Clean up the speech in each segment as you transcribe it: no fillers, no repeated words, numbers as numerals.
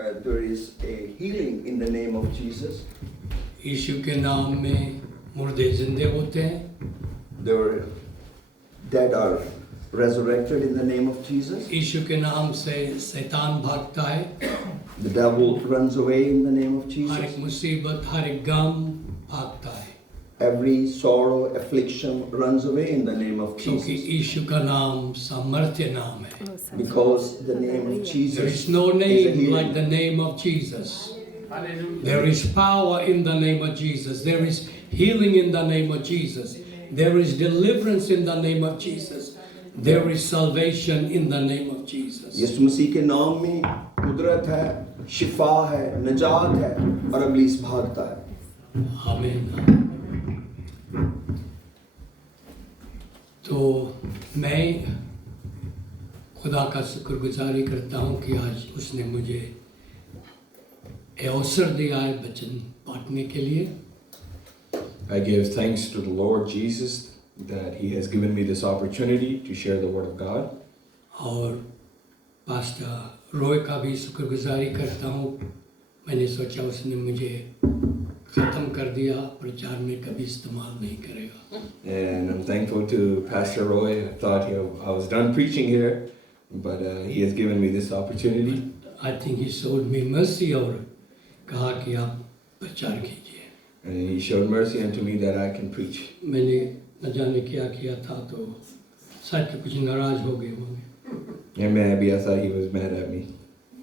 there is a healing in the name of Jesus. यीशु के नाम में मुर्दे जिंदे होते हैं. The dead are resurrected in the name of Jesus. यीशु के नाम से शैतान भागता है. The devil runs away in the name of हर एक Jesus. मुसीबत, हर एक गम भागता है. Every sorrow, affliction runs away in the name of क्योंकि Jesus. यीशु का नाम सामर्थ्य नाम है. Because the name of Jesus There is no is a name like healing. the name of Jesus. There is power in the name of Jesus. There is healing in the name of Jesus. There is deliverance in the name of Jesus. There is salvation in the name of Jesus. यीशु मसीह के नाम में कुदरत है, शिफा है, निजात है और इब्लीस भागता है. आमीन. तो मैं खुदा का शुक्रगुजारी करता हूँ कि आज उसने मुझे अवसर दिया है वचन बांटने के लिए. I give thanks to the Lord Jesus that He has given me this opportunity to share the Word of God. और पास्टर रॉय का भी शुक्रगुजारी करता हूँ. मैंने सोचा उसने मुझे ख़त्म कर दिया, प्रचार में कभी इस्तेमाल नहीं करेगा. And I'm thankful to Pastor Roy. I thought I was done preaching here, but he has given me this opportunity. I think he showed me mercy और कहा कि आप प्रचार कीजिए. And He showed mercy unto me that I can preach. मैंने न जाने क्या किया था तो शायद कुछ नाराज हो गए होंगे. And maybe I thought he was mad at me.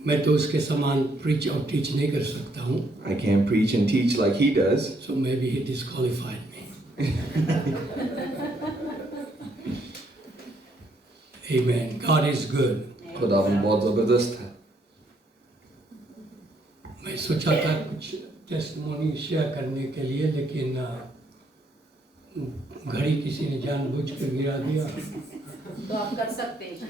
मैं तो उसके समान preach और teach नहीं कर सकता हूँ. I can't preach and teach like he does. So maybe he disqualified me. Amen. God is good. खुदावन बहुत ज़बरदस्त है. मैं सोचा था कुछ टेस्टिमोनी शेयर करने के लिए, लेकिन घड़ी किसी ने जानबूझ कर गिरा दिया. तो आप कर सकते हैं.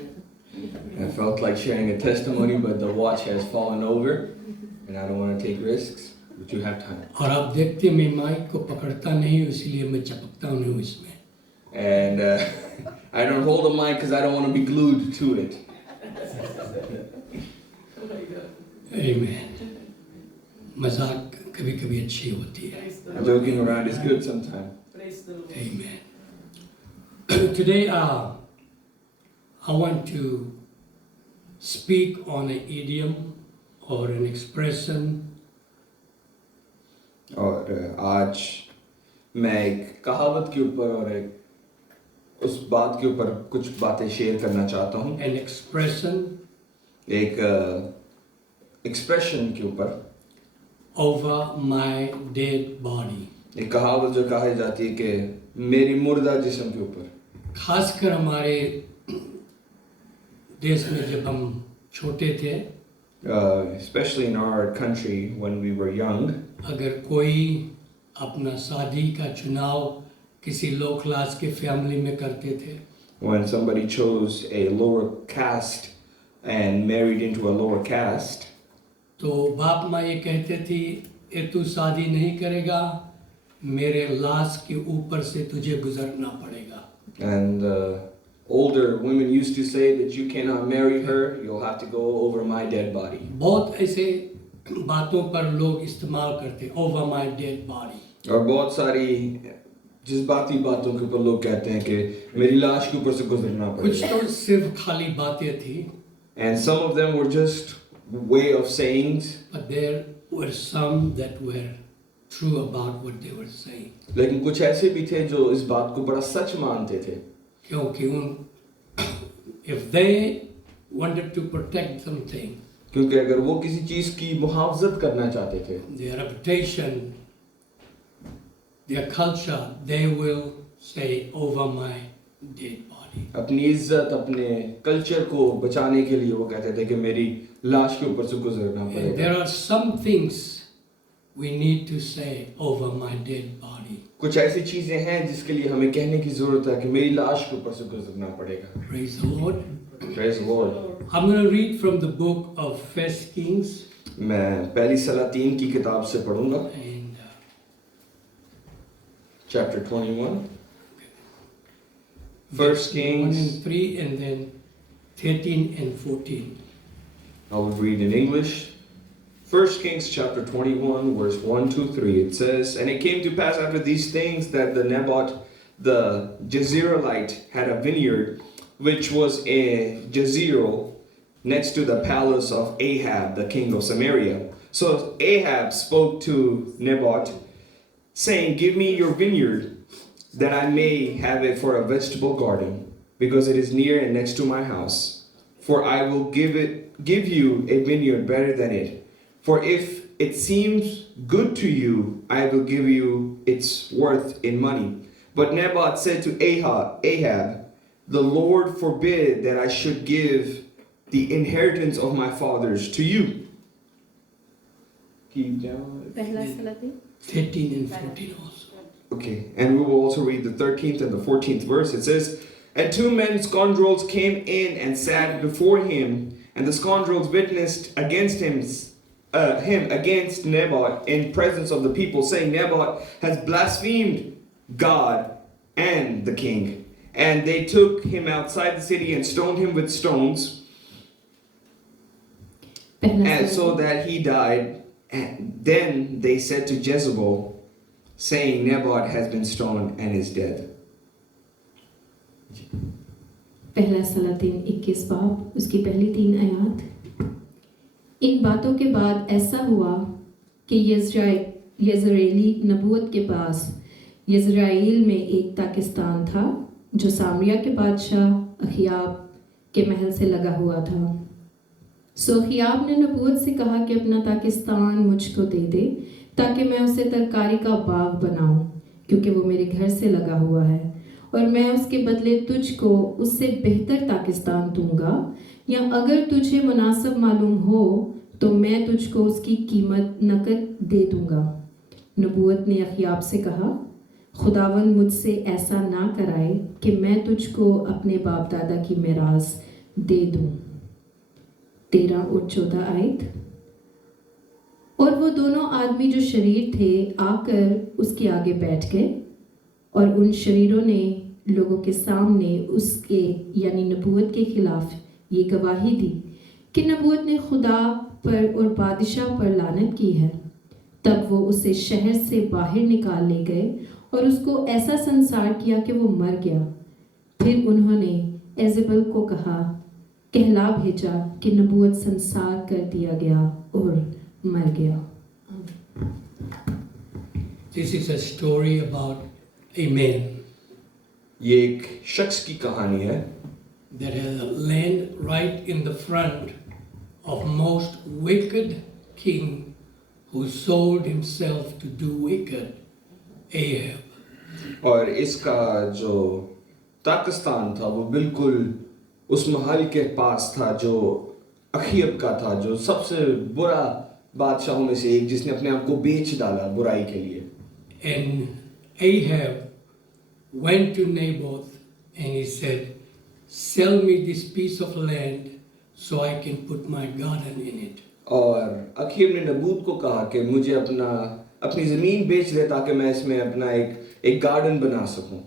I felt like sharing a testimony, but the watch has fallen over, and I don't want to take risks. But you have time. और आप देखते मैं माइक को पकड़ता नहीं हूँ, इसलिए मैं चपकता नहीं इसमें. And I don't hold the mic because I don't want to be glued to it. Amen. मजाक कभी-कभी अच्छी होती है. Joking around is good sometimes. Amen. Today, I want to speak on an idiom or an expression. और आज मैं एक कहावत के ऊपर और एक उस बात के ऊपर कुछ बातें शेयर करना चाहता हूँ. An expression एक एक्सप्रेशन के ऊपर. over my dead body. एक कहावत जो कही जाती है कि मेरी मुर्दा जिस्म के ऊपर. खासकर हमारे देश में जब हम छोटे थे, Especially in our country when we were young, अगर कोई अपना शादी का चुनाव किसी लो क्लास के फैमिली में करते थे, when somebody chose a lower caste and married into a lower caste, तो बाप माँ ये कहते थी ये तू शादी नहीं करेगा, मेरे लाश के ऊपर से तुझे गुजरना पड़ेगा. and older women used to say that you cannot marry her, you'll have to go over my dead body. बहुत ऐसे बातों पर लोग इस्तेमाल करते, over my dead body. और बहुत सारी जज्बाती बातों के ऊपर लोग कहते हैं कि मेरी लाश के ऊपर से गुजरना कुछ पड़ेगा. तो सिर्फ खाली बातें थी, And some of them were just way of sayings, but there were some that were true about what they were saying. लेकिन कुछ ऐसे भी थे जो इस बात को बड़ा सच मानते थे. क्योंकि if they wanted to protect something, क्योंकि अगर वो किसी चीज की मुहावजत करना चाहते थे, their reputation, their culture, they will say over my dead body. अपनी इज्जत अपने कल्चर को बचाने के लिए वो कहते थे कि मेरी लाश के ऊपर से गुजरना And पड़ेगा. there are some things we need to say over my dead body. कुछ ऐसी चीजें हैं जिसके लिए हमें कहने की जरूरत है कि मेरी लाश के ऊपर से गुजरना पड़ेगा. Praise the Lord. Praise the Lord. I'm going to read from the book of First Kings. मैं पहली सलातीन की किताब से पढ़ूंगा. And Chapter 21. 1 1 Kings. and 3 and then 13 and 14. I will read in English 1 Kings chapter 21, verse 1 to 3, it says, "And it came to pass after these things that the Naboth the Jezreelite had a vineyard, which was a Jezreel next to the palace of Ahab, the king of Samaria. So Ahab spoke to Naboth, saying, Give me your vineyard, that I may have it for a vegetable garden, because it is near and next to my house. For I will give you a vineyard better than it. For if it seems good to you, I will give you its worth in money. But Naboth said to Ahab, The Lord forbid that I should give the inheritance of my fathers to you." Keep down. पहला सलाती 13 and 14 also. Okay, and we will also read the 13th and the 14th verse. It says, "And two men scoundrels came in and sat before him, and the scoundrels witnessed against him against Naboth in presence of the people, saying, Naboth has blasphemed God and the king. And they took him outside the city and stoned him with stones, and so that he died. And then they said to Jezebel, saying, Naboth has been stoned and is dead." पहला सलातीन 21 बाब उसकी पहली 3 आयत। इन बातों के बाद ऐसा हुआ कि यज़रेली नबूवत के पास यज़राइल में एक ताकिस्तान था जो सामरिया के बादशाह अखियाब के महल से लगा हुआ था। सो अखियाब ने नबूवत से कहा कि अपना ताकिस्तान मुझको दे दे ताकि मैं उसे तरकारी का बाग बनाऊं, क्योंकि वो मेरे घर से लगा हुआ है, और मैं उसके बदले तुझको उससे बेहतर ताकिस्तान दूंगा, या अगर तुझे मुनासिब मालूम हो तो मैं तुझको उसकी कीमत नकद दे दूंगा। नबूवत ने अखियाब से कहा, खुदावंद मुझसे ऐसा ना कराए कि मैं तुझको अपने बाप दादा की मिरास दे दूं। 13 और 14 आयत। और वो दोनों आदमी जो शरीर थे आकर उसके आगे बैठ गए, और उन शरीरों ने लोगों के सामने उसके यानी नबूवत के खिलाफ ये गवाही दी कि नबूवत ने खुदा पर और बादशाह पर लानत की है। तब वो उसे शहर से बाहर निकाल ले गए और उसको ऐसा संसार किया कि वो मर गया। फिर उन्होंने एजेबल को कहला भेजा कि नबूवत संसार कर दिया गया और मर गया। This is a story about a man ये एक शख्स की कहानी है that has a land right in the front of most wicked king who sold himself to do wicked, Ahab. और इसका जो ताकिस्तान था वो बिल्कुल उस महल के पास था जो अखियब का था, जो सबसे बुरा बादशाहों में से एक, जिसने अपने आप को बेच डाला बुराई के लिए। And Ahab went to Naboth and he said, "Sell me this piece of land so I can put my garden in it." और अखीब ने नबूत को कहा कि मुझे अपनी ज़मीन बेच दे ताकि मैं इसमें अपना एक गार्डन बना सकूं।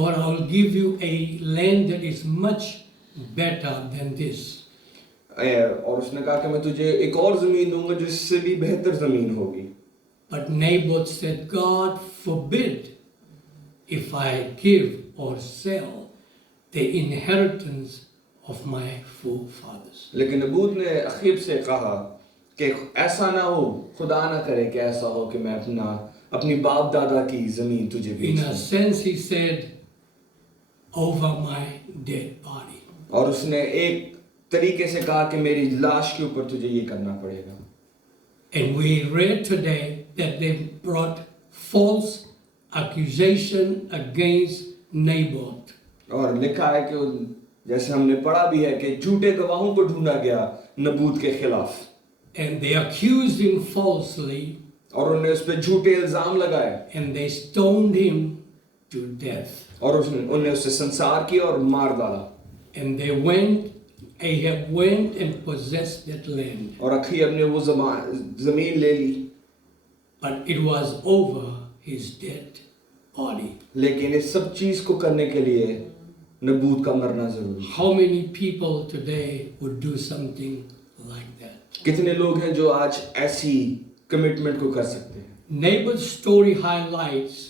Or I'll give you a land that is much better than this. और उसने कहा कि मैं तुझे एक और ज़मीन दूंगा जो इससे भी बेहतर ज़मीन होगी। But Naboth said, "God forbid if I give or sell the inheritance of my forefathers." लेकिन नबूत ने अखीब से कहा कि ऐसा ना हो, खुदा ना करे कि ऐसा हो कि मैं अपनी बाप दादा की ज़मीन तुझे बेच In a दूं। sense, he said, "Over my dead body." और उसने एक तरीके से कहा कि मेरी लाश के ऊपर तुझे ये करना पड़ेगा। And we read today that they brought false accusation against Naboth. और लिखा है कि जैसे हमने पढ़ा भी है कि झूठे गवाहों को ढूंढा गया नबूत के खिलाफ, And they accused him falsely और उन्हें उस पर झूठे इल्जाम लगाए, and they stoned him to death. और उन्हें उससे संसार किया और मार डाला। And Ahab went and possessed that land. और अखीब ने वो ज़मीन ले ली, But it was over his dead body. लेकिन इस सब चीज को करने के लिए नबूत का मरना जरूरी। How many people today would do something like that? कितने लोग हैं जो आज ऐसी कमिटमेंट को कर सकते हैं? Nabal's story highlights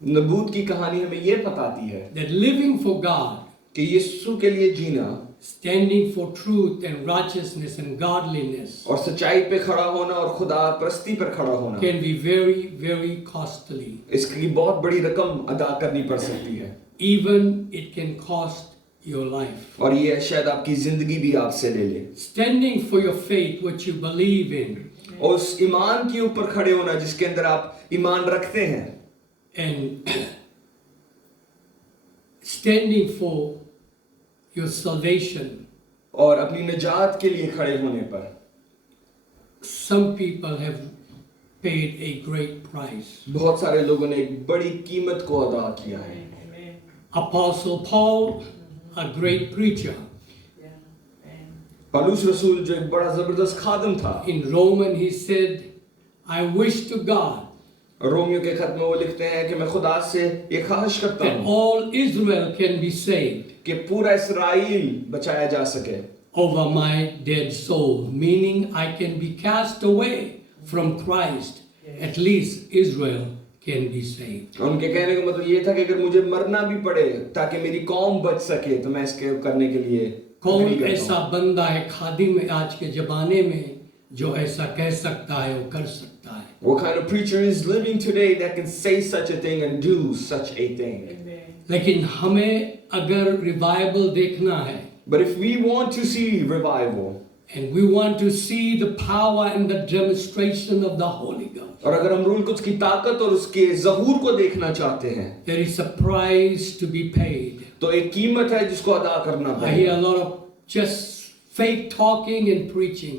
नबूत की कहानी हमें ये बताती है that living for God, कि यीशु के लिए जीना standing for truth and righteousness and godliness, और सच्चाई पे खड़ा होना और खुदा परस्ती पर खड़ा होना, can be very, very costly. इसकी बहुत बड़ी रकम अदा करनी पड़ सकती है। Even it can cost your life. और ये शायद आपकी जिंदगी भी आपसे ले ले। Standing for your faith, what you believe in, और उस ईमान के ऊपर खड़े होना जिसके अंदर आप ईमान रखते हैं, and standing for your salvation. और अपनी निजात के लिए खड़े होने पर Some people have paid a great price. बहुत सारे लोगों ने एक बड़ी कीमत को अदा किया है। Apostle Paul, a great preacher, पौलुस रसूल जो एक बड़ा जबरदस्त खादम था, in Roman he said, I wish to God Romeo के खत में वो लिखते हैं कि मैं खुदा से ये ख्वाहिश करता that हूँ all Israel can be saved कि पूरा इस्राएल बचाया जा सके over my dead soul, meaning I can be cast away from Christ. At least Israel can be saved. उनके कहने का मतलब ये था कि अगर मुझे मरना भी पड़े ताकि मेरी कौम बच सके तो मैं इसके करने के लिए कौन agree करता ऐसा हूँ। बंदा है खादिम में आज के जमाने में जो ऐसा कह सकता है, वो कर सकता है? What kind of preacher is living today that can say such a thing and do such a thing? लेकिन हमें अगर रिवाइवल देखना है, But if we want to see revival, and we want to see the power and the demonstration of the Holy Ghost, और अगर हम रूल कुछ की ताकत और उसके ज़हूर को देखना चाहते हैं, there is a price to be paid. तो एक कीमत है जिसको अदा करना I hear पड़ेगा। a lot of just fake talking and preaching.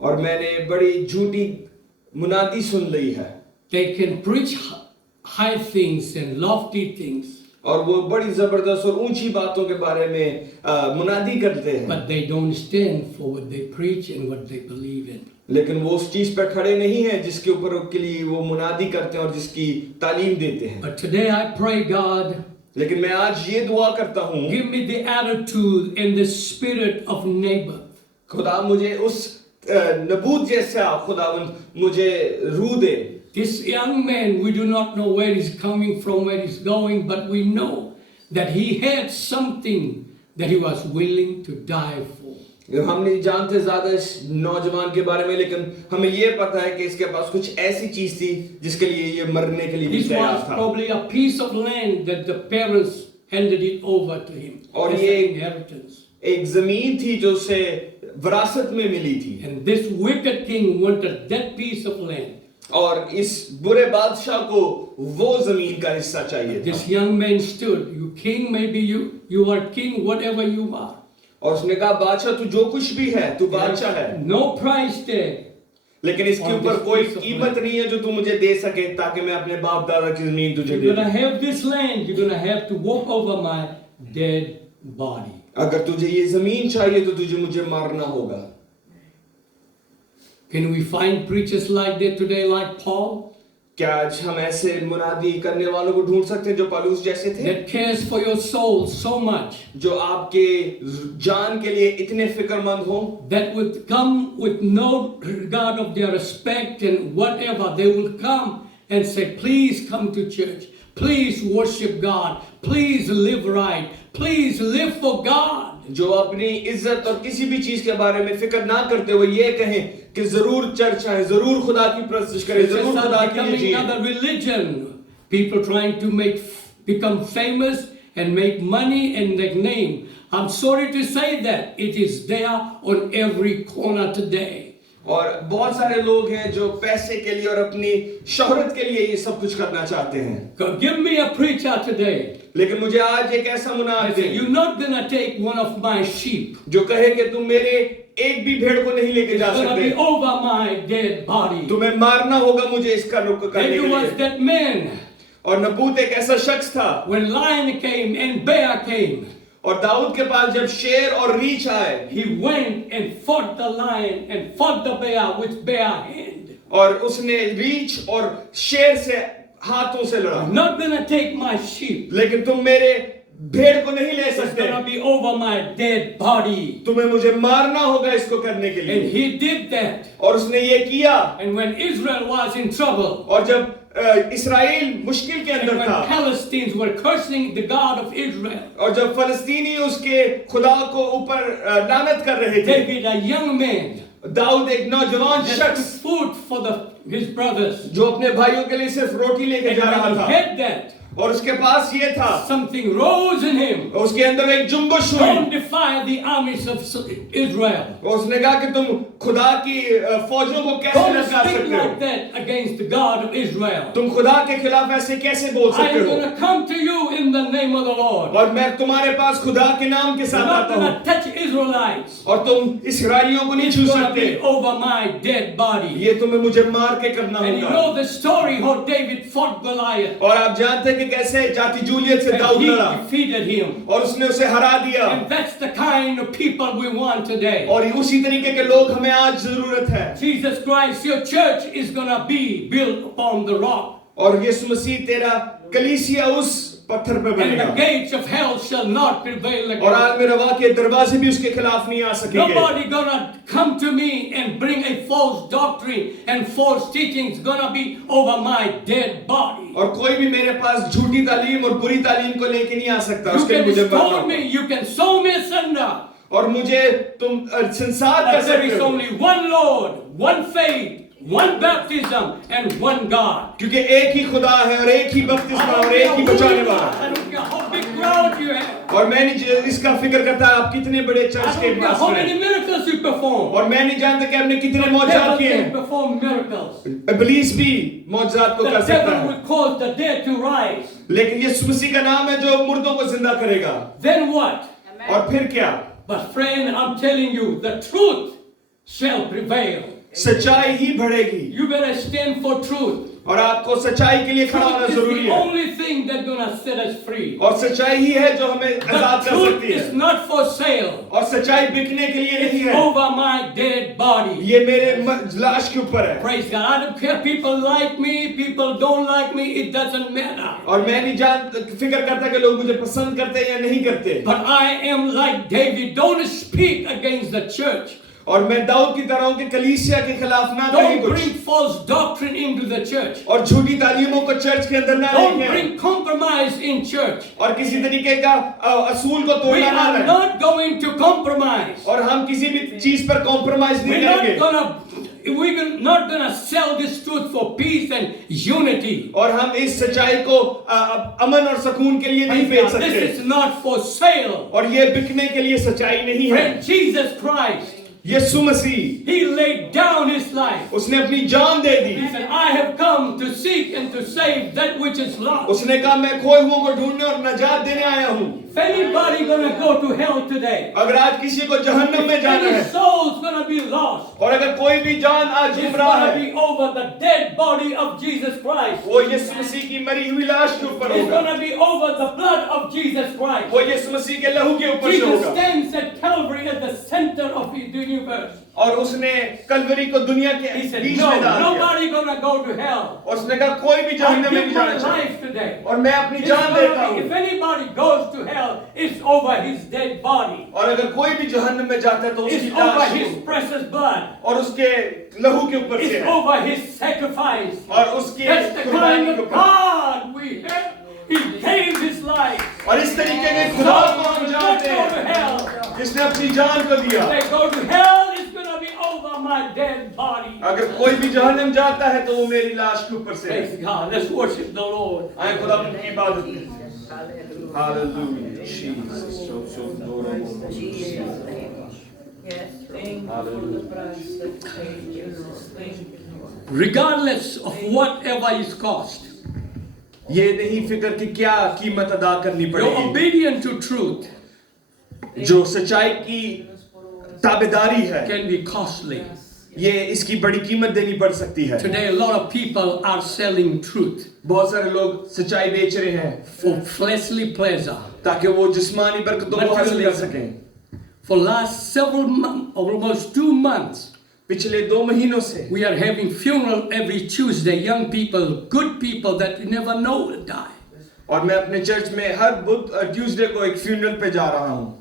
और मैंने बड़ी झूठी मुनादी सुन ली है, They can preach high things and lofty things, और वो बड़ी जबरदस्त और ऊंची बातों के बारे में मुनादी करते हैं, but they don't stand for what they preach and what they believe in. लेकिन वो उस चीज पर खड़े नहीं हैं जिसके ऊपर के लिए वो मुनादी करते हैं और जिसकी तालीम देते हैं। But today I pray, God, लेकिन मैं आज ये दुआ करता हूँ, give me the attitude and the spirit of Naboth. खुदा मुझे उस नबूत जैसा खुदा मुझे रूह दे। This young man, we do not know where he's coming from, where he's going, but we know that he had something that he was willing to die for. हम नहीं जानते ज्यादा इस नौजवान के बारे में, लेकिन हमें ये पता है कि इसके पास कुछ ऐसी चीज थी जिसके लिए ये मरने के लिए भी This तैयार was था। probably a piece of land that the parents handed it over to him और as ये an inheritance. एक जमीन थी जो उसे विरासत में मिली थी, And this wicked king wanted that piece of land. और इस बुरे बादशाह को वो जमीन का हिस्सा चाहिए था। This young man stood, you king, maybe you are king, whatever you are. और उसने कहा बादशाह तू जो कुछ भी है तू बादशाह है, No price tag. लेकिन इसके और ऊपर this कोई piece of कीमत नहीं है जो तू मुझे दे सके ताकि मैं अपने बाप दादा की जमीन तुझे दे You're gonna दूं। have this land, you're gonna have to walk over my dead body. अगर तुझे ये जमीन चाहिए तो तुझे मुझे मारना होगा। Can we find preachers like that today, like Paul, क्या आज हम ऐसे मुनादी करने वालों को ढूंढ सकते हैं जो पौलुस जैसे थे, that cares for your soul so much, जो आपके जान के लिए इतने फिक्रमंद हो, that would come with no regard of their respect and whatever, they will come and say, please come to church, please worship God, please live right, please live for God. जो अपनी इज्जत और किसी भी चीज के बारे में फिक्र ना करते हुए ये कहें कि जरूर चर्च आए, जरूर खुदा की प्रस्तुति करें, It's जरूर just खुदा के लिए becoming जिए। another religion. People trying to become famous and make money and make name. I'm sorry to say that it is there on every corner today. और बहुत सारे लोग हैं जो पैसे के लिए और अपनी शोहरत के लिए ये सब कुछ करना चाहते हैं। God, give me a preacher today. लेकिन मुझे आज एक ऐसा मुनाद दे You're not gonna take one of my sheep. जो कहे कि तुम मेरे एक भी भेड़ को नहीं लेके जा It's gonna सकते, be over my dead body. तुम्हें मारना होगा मुझे इसका रुक करने And के it was लिए। that man और नबूत एक ऐसा शख्स था, when lion came and bear came. और दाऊद के पास जब शेर और रीछ आए, He went and fought the lion and fought the bear with bare hand. और उसने रीछ और शेर से हाथों से लड़ा। I'm not gonna take my sheep. लेकिन तुम मेरे भेड़ को नहीं ले It's सकते, going to be over my dead body. तुम्हें मुझे मारना होगा इसको करने के And लिए। he did that. और उसने ये किया। And when Israel was in trouble, और जब इस्राएल मुश्किल के and अंदर when था, Palestinians were cursing the God of Israel, और जब फलस्तीनी उसके खुदा को ऊपर लानत कर रहे थे, David, a young man, Dawood एक नौजवान that took शख्स food for his brothers, जो अपने भाइयों के लिए सिर्फ रोटी लेके and जा रहा when he था, had that, और उसके पास ये था, something rose in him. उसके अंदर एक जुम्बश हुई। Don't defy the armies of Israel. और उसने कहा कि तुम खुदा की फौजों को कैसे Don't लगा speak सकते like हो? that against the God of Israel. तुम खुदा के खिलाफ ऐसे कैसे बोल I सकते am हो? going to come to you in the name of the Lord. और मैं तुम्हारे पास खुदा के नाम के I'm साथ not आता going हूँ, to touch Israelites. और तुम इसराइलियों को नहीं It's छू going to सकते। be over my dead body. ये तुम्हें मुझे मार के करना And you होगा। know the story how David fought Goliath. और आप जानते हैं कि कैसे जाति जूलियत से And दाऊद he लड़ा, defeated him. और उसने उसे हरा दिया। And that's the kind of people we want today. और उसी तरीके के लोग हमें आज जरूरत है। Jesus Christ, your church is going to be built upon the rock. और यीशु मसीह तेरा कलीसिया उस पत्थर पे And the बनेगा, gates of hell shall not prevail और against आज में रवा के दरवाजे भी उसके खिलाफ नहीं आ सकेंगे। Nobody gonna come to me and bring a false doctrine and false teachings gonna be over my dead body. और कोई भी मेरे पास झूठी तालीम और बुरी तालीम को लेके नहीं आ सकता। You उसके लिए can मुझे stone मरना me, you can sow me asunder, और मुझे तुम संसार कर but there सकते is हो, only one Lord, one faith, one baptism, and one God. क्योंकि एक ही खुदा है और एक ही बपतिस्मा और एक ही बचाने वाला। I don't care how big crowd you have. और मैं नहीं इसका फिक्र करता आप कितने बड़े I चर्च के don't care पास how में, many miracles you perform. और मैं नहीं जानता कि आपने कितने The मौजूद devil किए can हैं। perform miracles. इब्लीस भी मौजूद को The कर सकता devil है, will cause the dead to rise. लेकिन यीशु मसीह का नाम है जो मुर्दों को जिंदा करेगा। Then what? और फिर क्या? But friend, I'm telling you, the truth shall prevail. सच्चाई ही बढ़ेगी, You better stand for truth. और आपको सच्चाई के लिए खड़ा होना Truth is जरूरी the है, only thing that's gonna set us free. और सच्चाई ही है जो हमें आजाद The कर truth सकती is है। not for sale. और सच्चाई बिकने के लिए नहीं It's है, over my dead body. ये मेरे लाश के ऊपर है। Praise God. I don't care people like me, people don't like me, it doesn't matter. और मैं नहीं फिक्र करता कि लोग मुझे पसंद करते हैं या नहीं करते, But I am like David. Don't speak against the church. और मैं दाऊद की तरह हूं कि कलीसिया के खिलाफ ना कहें Don't कुछ, bring false doctrine into the church. और झूठी तालीमों को चर्च के अंदर ना Don't लेके, bring compromise in church. और किसी तरीके का असूल को We तोड़ना ना are है, not going to compromise. और हम किसी भी चीज पर कॉम्प्रोमाइज नहीं करेंगे, We're not gonna sell this truth for peace and unity. और हम इस सच्चाई को अमन और सुकून के लिए नहीं बेच This सकते, is not for sale. और ये बिकने के लिए सच्चाई नहीं है। Friend, Jesus Christ, Yeshu Masih He laid down His life. उसने अपनी जान दे दी, He said, I have come to seek and to save that which is lost. उसने कहा मैं खोए हुओं को ढूंढने और नजात देने आया हूँ। If anybody gonna go to hell today, अगर आज किसी को जहन्नम में जाना any है, soul's gonna be lost, और अगर कोई भी जान आज it's डूब रहा gonna है, be over the dead body of Jesus Christ. वो यीशु मसीह की मरी हुई लाश के ऊपर It's होगा, gonna be over the blood of Jesus Christ. वो यीशु मसीह के लहू के ऊपर से Jesus होगा। stands at Calvary at the center of the universe. और उसने कलवरी को दुनिया के He said, बीच no, में डाल दिया, nobody gonna go to hell. और उसने कहा कोई भी I जहन्नम में give नहीं my जाना चाहिए, life today. और मैं अपनी It's जान देता gonna be, हूँ, if anybody goes to hell, it's over his dead body. और अगर कोई भी जहन्नम में जाता है तो उसकी It's over लाश his precious blood. और उसके लहू के ऊपर से It's है, over his sacrifice. और उसकी That's the कुर्बानी kind के of ऊपर, God we have. He gave his life. और इस तरीके के खुदा को हम Don't जानते go to हैं hell. जिसने अपनी जान को दिया। If they go to hell, it's gonna be over my dead body. अगर कोई भी जहन्नम जाता है तो वो मेरी लाश के ऊपर से है। Praise God. Let's worship the Lord. आए खुदा की इबादत करें। Hallelujah. Hallelujah. Jesus. Jesus' name. Yes, thank you for the price that you paid, Lord. Thank you, Lord. Regardless of whatever is cost, ये नहीं फिक्र कि क्या कीमत अदा करनी you're पड़ेगी, obedient to truth जो सच्चाई की ताबेदारी है can be costly. ये इसकी बड़ी कीमत देनी पड़ सकती है। Today, a lot of people are selling truth बहुत सारे लोग सच्चाई बेच रहे हैं for fleshly pleasure. ताकि वो जिस्मानी बरकतों को हासिल कर सकें। For last several months, almost 2 months, पिछले 2 महीनों से we are having funeral every Tuesday. Young people, good people that you never know will die. और मैं अपने चर्च में हर ट्यूसडे को एक फ्यूनरल पे जा रहा हूँ।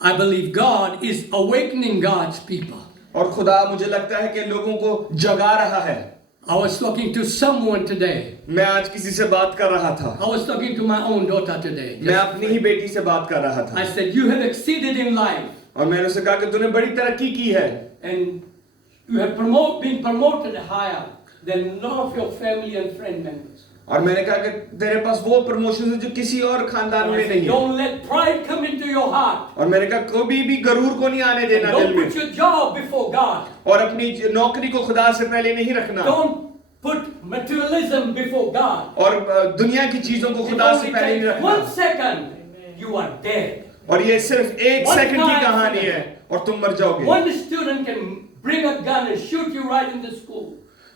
I believe God is awakening God's people. और खुदा मुझे लगता है कि लोगों को जगा रहा है। I was talking to someone today. मैं आज किसी से बात कर रहा था। I was talking to my own daughter today. मैं अपनी ही बेटी से बात कर रहा था। I said, you have exceeded in life और मैंने उसे कहा कि तूने बड़ी तरक्की की है and you have been promoted higher than none of your family and friend members. और मैंने कहा कि तेरे पास वो प्रमोशन है जो किसी और खानदान I में said, नहीं है। don't let pride come into your heart. और मैंने कहा कभी भी गरूर को नहीं आने देना दिल Don't में, put your job before God. और अपनी नौकरी को खुदा से पहले नहीं रखना, Don't put materialism before God. और दुनिया की चीजों को It खुदा से only पहले नहीं takes 1 रखना। second, you are dead. और ये सिर्फ 1 One सेकंड की time. कहानी है और तुम मर जाओगे। One student can bring a gun and shoot you right in the school.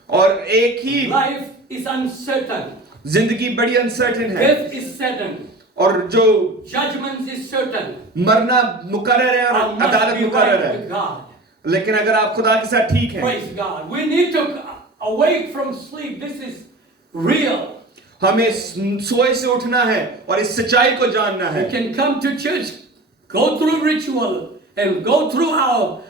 और एक ही Life is uncertain. जिंदगी बड़ी अनसर्टेन है, Death is certain. और जो Judgment is certain. मरना मुकर्रर है I और must अदालत be मुकर्रर right with है। God. लेकिन अगर आप खुदा के साथ ठीक हैं, Praise God. We need to awake from sleep. This is real. हमें सोए से उठना है और इस सच्चाई को जानना है। We can come to church, go through ritual, and go through our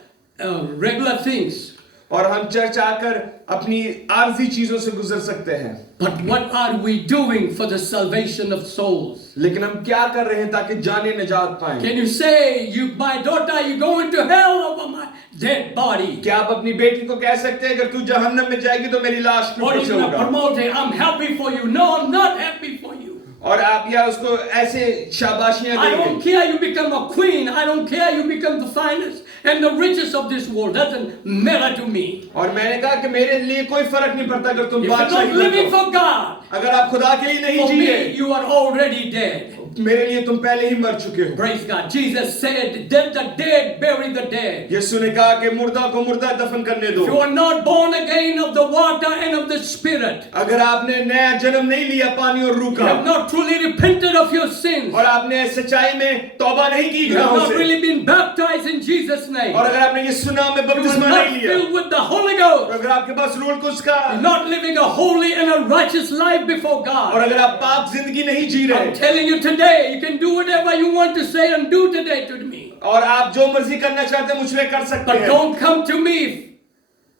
regular things. और हम चर्च आकर अपनी आरजी चीजों से गुजर सकते हैं, But what are we doing for the salvation of souls? लेकिन हम क्या कर रहे हैं ताकि जाने निजात पाएं? Can you say, my daughter, you going to hell over my dead body? क्या आप अपनी बेटी को कह सकते हैं अगर तू जहन्नम में जाएगी तो मेरी लाश के Or ऊपर you से going to होगा? promote it? I'm happy for you. No, I'm not happy for you. और आप या उसको ऐसे शाबाशियां I don't देंगे। care you become a queen. I don't care you become the finest and the richest of this world. Doesn't matter to me. और मैंने कहा कि मेरे लिए कोई फर्क नहीं पड़ता अगर तुम If you're Badshahi not living बनो। for God, अगर आप खुदा के लिए नहीं for जिए, me, you are already dead. मेरे लिए तुम पहले ही मर चुके हो। Praise God. Jesus said, "Let the dead bury the dead." यीशु ने कहा कि मुर्दा को मुर्दा दफन करने दो। If you are not born again of the water and of the Spirit, अगर आपने नया जन्म नहीं लिया पानी और रूह you का, have not truly repented of your sins, और आपने सच्चाई में तौबा नहीं की you have गुनाहों not से, really been baptized in Jesus' name, और अगर आपने यीशु नाम में you are बपतिस्मा not नहीं लिया, filled with the Holy और Ghost, अगर आपके पास रूह कुछ का, you're not living a holy and a righteous life before और God. अगर आप पाप जिंदगी नहीं जी I'm रहे, telling you today, you can do whatever you want to say and do today to me. और आप जो मर्जी करना चाहते हैं मुझ में कर सकते But हैं, don't come to me.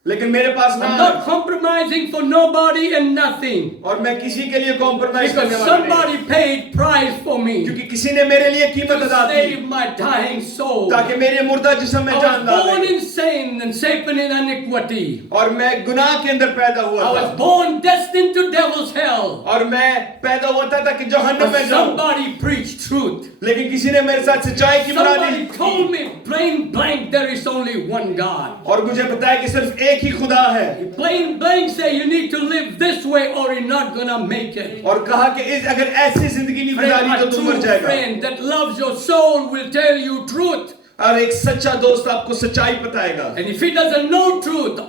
लेकिन मेरे पास ना I'm not compromising for nobody and nothing. और मैं किसी के लिए कॉम्प्रोमाइज Because करने वाला नहीं, somebody paid price for me क्योंकि किसी ने मेरे लिए कीमत to अदा की save my dying soul. ताकि मेरे मुर्दा जिस्म में I जान was born डाले, in sin and shapen in iniquity. और मैं गुनाह के अंदर पैदा I हुआ was था, born destined to devil's hell. और मैं पैदा हुआ था ताकि जहन्नम But में जाऊं, somebody preached truth. लेकिन किसी ने मेरे साथ सच्चाई की बना Somebody दी, told me plain blank there is only one God. और मुझे बताया कि सिर्फ एक ही खुदा है, Plain blank say you need to live this way or you're not gonna make it. और कहा कि अगर ऐसी जिंदगी नहीं गुजारी Friend, तो a तुम मर true जाएगा। friend that loves your soul will tell you truth. और एक सच्चा दोस्त आपको सच्चाई बताएगा, And if he doesn't know truth,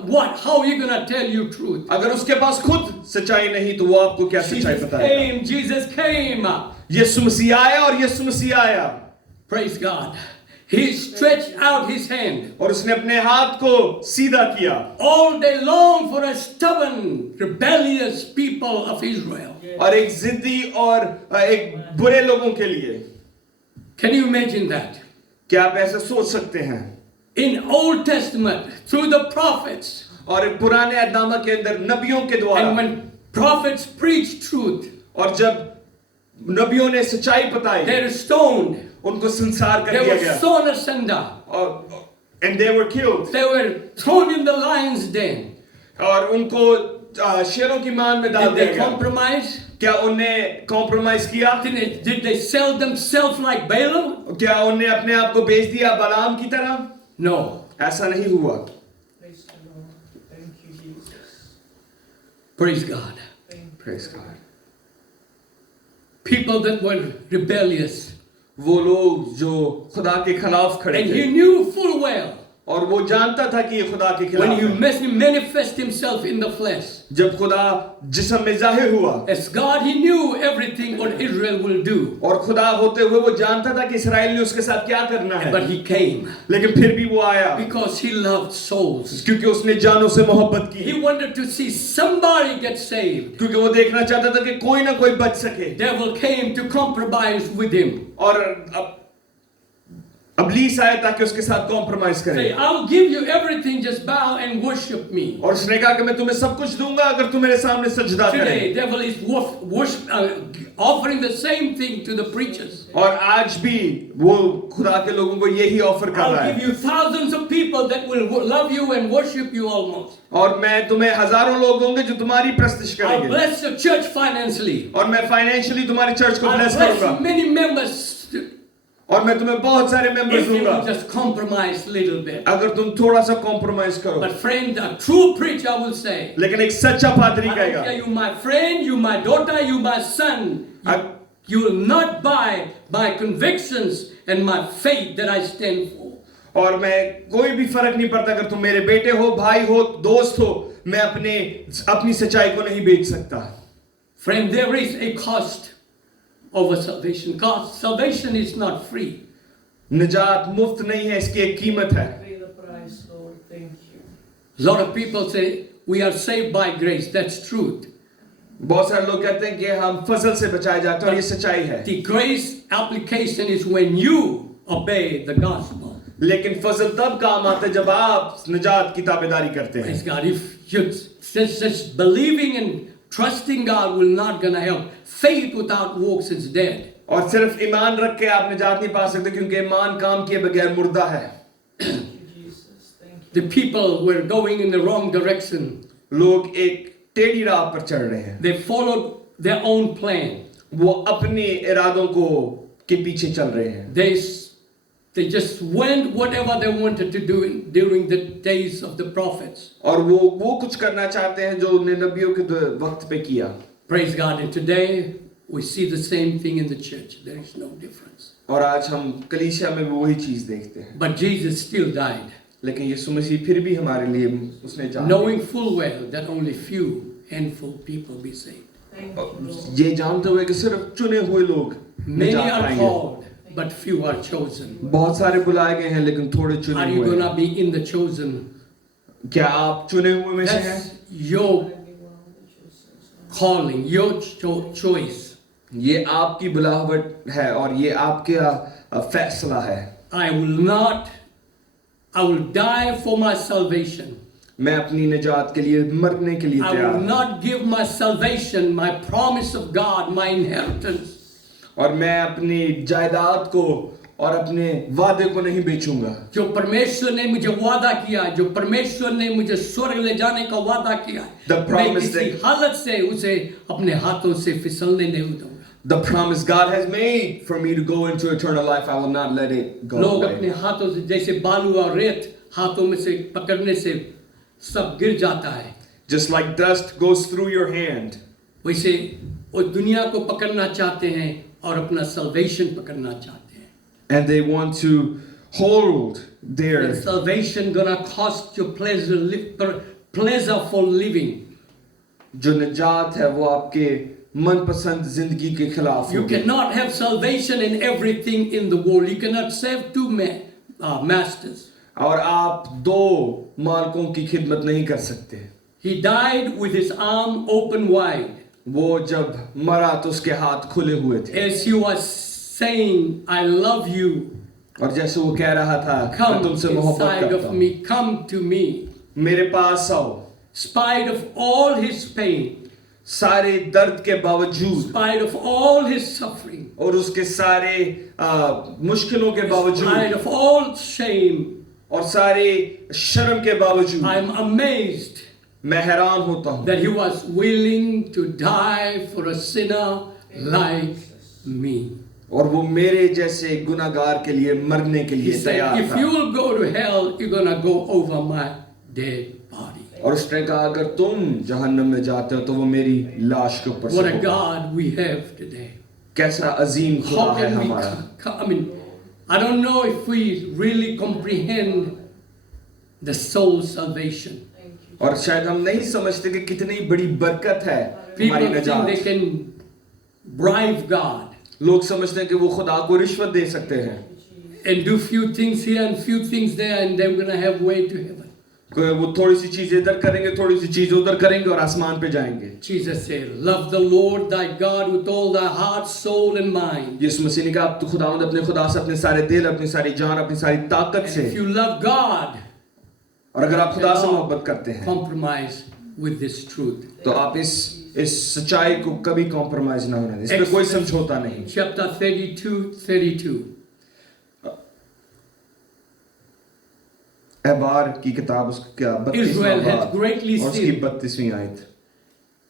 how are you gonna tell you truth? अगर उसके पास खुद सच्चाई नहीं तो वो आपको क्या सच्चाई बताएगा? Jesus came. यीशु मसीह आया और यीशु मसीह आया, Praise God. He stretched out his hand और उसने अपने हाथ को सीधा किया all day long for a stubborn, rebellious people of Israel. और एक जिद्दी और एक बुरे लोगों के लिए। Can you imagine that? क्या आप ऐसा सोच सकते हैं? In Old Testament, through the prophets, और पुराने अहदनामा के अंदर नबियों के and द्वारा, when prophets preached truth, और जब नबियों ने सच्चाई बताई, they were stoned, उनको संसार कर they दिया were गया, sawn asunder, और and they were killed, they were thrown in the lion's den. और उनको शेरों की मान में डाल Did दिया they गया। compromise? क्या उन्हें कॉम्प्रोमाइज किया? Did they sell themselves like Balaam? क्या उन्हें अपने आप को बेच दिया बालाम की तरह? No. ऐसा नहीं हुआ। Praise the Lord. Thank you, Jesus. Praise God. Praise God. People that were rebellious. वो लोग जो खुदा के खिलाफ खड़े And थे, he knew full well और वो जानता था कि ये खुदा के When खिलाफ he है। manifest himself in the flesh, जब खुदा जिस्म में जाहिर हुआ, as God, he knew everything what Israel will do. और खुदा होते हुए वो जानता था कि इस्राएल ने उसके साथ क्या करना है, But he came लेकिन फिर भी वो आया because he loved souls. क्योंकि उसने जानों से मोहब्बत की, He wanted to see somebody get saved. क्योंकि वो देखना चाहता था कि कोई ना कोई बच सके। Devil came to compromise with him. और अबलीस आया ताकि उसके साथ कॉम्प्रोमाइज Say, करे, I'll give you everything, just bow and worship me. और उसने कहा कि मैं तुम्हें सब कुछ दूंगा अगर तुम मेरे सामने सजदा करे। Today, devil is offering the same thing to the preachers. और आज भी वो खुदा के लोगों को यही ऑफर कर रहा I'll give है, you thousands of people that will love you and worship you almost. और मैं तुम्हें हजारों लोग होंगे जो तुम्हारी प्रस्तिश I'll करेंगे, bless your church financially. और मैं फाइनेंशियली तुम्हारी चर्च को I'll ब्लेस bless करूंगा, many members और मैं तुम्हें बहुत सारे मेंबर्स if you दूंगा will just compromise a little bit. अगर तुम थोड़ा सा कॉम्प्रोमाइज करो। But friend, a true preacher will say, लेकिन एक सच्चा पादरी I don't कहेगा, care, you my friend, you my daughter, you my son. You will not buy my convictions and my faith that I stand for. और मैं कोई भी फर्क नहीं पड़ता अगर तुम मेरे बेटे हो, भाई हो, दोस्त हो, मैं अपनी सच्चाई को नहीं बेच सकता। Friend, there is a cost over salvation. Cost. Salvation is not free. निजात मुफ्त नहीं है, इसकी एक कीमत है। Pay the price, Lord. Thank you. A lot of people say we are saved by grace. That's truth. बहुत सारे लोग कहते हैं कि हम फजल से बचाए जाते हैं, और ये सच्चाई है। The grace application is when you obey the gospel. लेकिन फजल तब काम आता है जब आप निजात की ताबेदारी करते Praise हैं। God. If you just believing and trusting God will not gonna help. Faith without works is dead. और सिर्फ ईमान रख के आप निजात नहीं पा सकते, क्योंकि ईमान काम किए बगैर मुर्दा है। Thank you, Jesus. Thank you. The people were going in the wrong direction. लोग एक टेढ़ी राह पर चढ़ रहे हैं, They followed their own plan. वो अपने इरादों को के पीछे चल रहे हैं। They just went whatever they wanted to do during the days of the prophets. और वो कुछ करना चाहते हैं जो उन्हें नबियों के वक्त पे किया। Praise God. And today we see the same thing in the church. There is no difference. और आज हम कलीसिया में भी वही चीज देखते हैं। But Jesus still died, लेकिन यीशु मसीह फिर भी हमारे लिए उसने जान knowing full well that only few handful people be saved. Thank you, Lord. ये जानते हुए कि सिर्फ चुने हुए लोग Many निजात are पाएंगे। called, but few are chosen. बहुत सारे बुलाए गए हैं लेकिन थोड़े Are चुने you हुए gonna हैं। be in the chosen? क्या आप चुने हुए में से हैं? That's your calling, your choice. ये आपकी बुलाहट है और ये आपका फैसला है। I will die for my salvation. मैं अपनी निजात के लिए मरने के लिए I तैयार will हूं। not give my salvation, my promise of God, my inheritance. और मैं अपनी जायदाद को और अपने वादे को नहीं बेचूंगा। जो परमेश्वर ने मुझे वादा किया, जो परमेश्वर ने मुझे स्वर्ग ले जाने का वादा किया, The मैं promise किसी that- हालत से उसे अपने हाथों से फिसलने नहीं दूंगा। The promise God has made for me to go into eternal life, I will not let it go लोग away. अपने हाथों से जैसे बालू और रेत हाथों में से पकड़ने से सब गिर जाता है, Just like dust goes through your hand, वैसे वो दुनिया को पकड़ना चाहते हैं और अपना salvation पकड़ना चाहते हैं। and they want to hold their And salvation gonna cost you pleasure for living. जो निजात है वो आपके मनपसंद जिंदगी के खिलाफ You होगी। cannot have salvation in everything in the world. You cannot serve two masters. और आप दो मालकों की खिदमत नहीं कर सकते। He died with his arm open wide. वो जब मरा तो उसके हाथ खुले हुए थे, As he was saying, I love you. और जैसे वो कह रहा था मैं Come तुमसे मोहब्बत inside करता of हूँ, me. Come to me. मेरे पास आओ। Spite of all his pain, सारे दर्द के बावजूद spite of all his suffering, और उसके सारे मुश्किलों के spite बावजूद of all shame, और सारे शर्म के बावजूद I'm amazed मैं हैरान होता हूँ that he was willing to die for a sinner like me. और वो मेरे जैसे गुनाहगार के लिए मरने के He लिए said, तैयार if था। you will go to hell, you're gonna go over my dead body. और उसने कहा अगर तुम जहन्नम में जाते हो तो वो मेरी लाश के ऊपर What से a होगा। God we have today. कैसा अजीम खुदा How है can we हमारा। I mean, I don't know if we really comprehend the soul salvation. और शायद हम नहीं समझते कि कितनी बड़ी बरकत है हमारी People think नजात। they can bribe God लोग समझते हैं कि वो खुदा को रिश्वत दे सकते हैं, and do few things here and few things there, and they're going to have way to heaven. कोई वो थोड़ी सी चीज इधर करेंगे, थोड़ी सी चीज उधर करेंगे और आसमान पे जाएंगे। Jesus said, love the Lord thy God with all thy heart, soul and mind. यीशु मसीह ने कहा आप तो खुदावंद अपने खुदा से अपने सारे दिल, अपनी सारी जान, अपनी सारी ताकत And से, if you love God, और अगर आप खुदा से मोहब्बत करते हैं compromise with this truth. तो आप इस सच्चाई को कभी कॉम्प्रोमाइज ना होने दें, इस पे कोई समझौता नहीं। Chapter 32. एबार की किताब उसका 32वां Israel has बाब greatly और उसकी sinned. 32वीं आयत।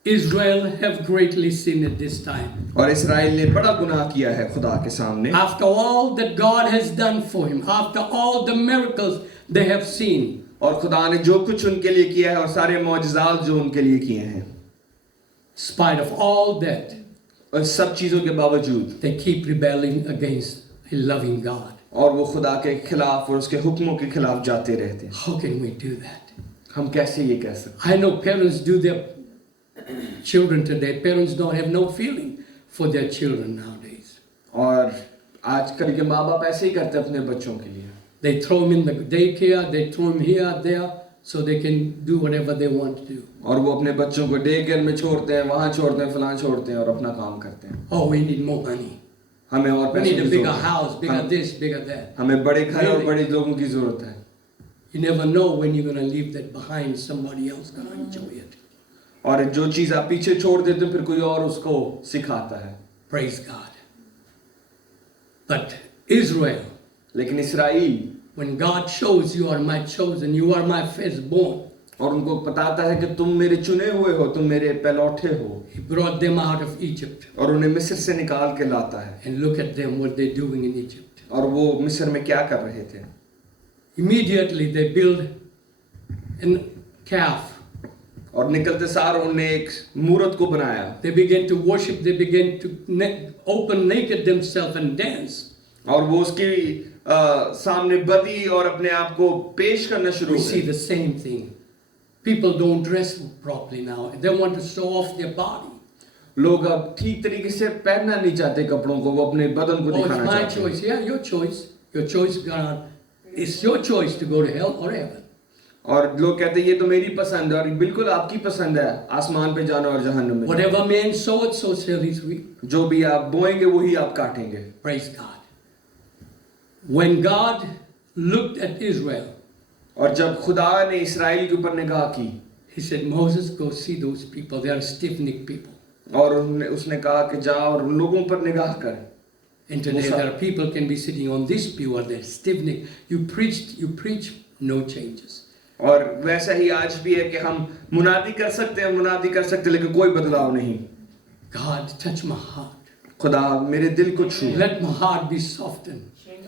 Israel have greatly sinned at this time. और इस्राएल ने बड़ा गुनाह किया है खुदा के सामने। After all that God has done for him, after all the miracles they have seen, और खुदा ने जो कुछ उनके लिए किया है और सारे मौजज़ात जो उनके लिए किए हैं, in spite of all that, और सब चीजों के बावजूद they keep rebelling against a loving God. और वो खुदा के खिलाफ और उसके हुक्मों के खिलाफ जाते रहते हैं। How can we do that? हम कैसे ये कह सकते I know parents do their children today. Parents don't have no feeling for their children nowadays. हैं? और आजकल के माँ बाप ऐसे ही करते हैं अपने बच्चों के लिए। They throw them in the daycare, they throw them here, there, so they can do whatever they want to do. और वो अपने बच्चों को डे केयर में छोड़ते हैं, वहाँ छोड़ते हैं, फलां छोड़ते हैं और अपना काम करते हैं। Oh, we need more money. हमें और We पैसों need a की bigger जरूरत है। house, bigger this, bigger that. हमें बड़े घर और Really? बड़े लोगों की जरूरत है। You never know when you're going to leave that behind. Somebody else going to enjoy it. और जो चीज आप पीछे छोड़ देते हैं फिर कोई और उसको सिखाता है। Praise God. But Israel, लेकिन इस्राएल, when God shows you are my chosen, you are my firstborn, और उनको बताता है कि तुम मेरे चुने हुए हो, तुम मेरे पहलौठे हो, He brought them out of Egypt. और उन्हें मिस्र से निकाल के लाता है। And look at them, what they're doing in Egypt. और वो मिस्र में क्या कर रहे थे? Immediately they build a calf. और निकलते सार उन्होंने एक मूरत को बनाया They began to worship, they began to open naked themselves and dance. और वो उसकी सामने बदी और अपने आप को पेश करना शुरू We see किया। the same thing. People don't dress properly now. They want to show off their body. लोग अब ठीक तरीके से पहनना नहीं चाहते कपड़ों को, वो अपने बदन को Oh, it's दिखाना my चाहते हैं। choice. Yeah, your choice. Your choice, God. It's your choice to go to hell or heaven. और लोग कहते हैं ये तो मेरी पसंद है, और बिल्कुल आपकी पसंद है आसमान पे जाना और जहन्नम में जाना। Whatever man soweth, so shall he reap. जो भी आप बोएंगे वही आप काटेंगे। Praise God. When God looked at Israel, और जब खुदा ने इस्राएल के ऊपर निगाह की, He said, Moses, go see those people. They are stiff-necked people. और उसने कहा कि जा और उन लोगों पर निगाह कर। And today Musa. there are people can be sitting on this pew or they're stiff-necked. You preach, no changes. और वैसा ही आज भी है कि हम मुनादी कर सकते हैं, लेकिन कोई बदलाव नहीं। God, touch my heart. खुदा मेरे दिल को छू, Let my heart be softened.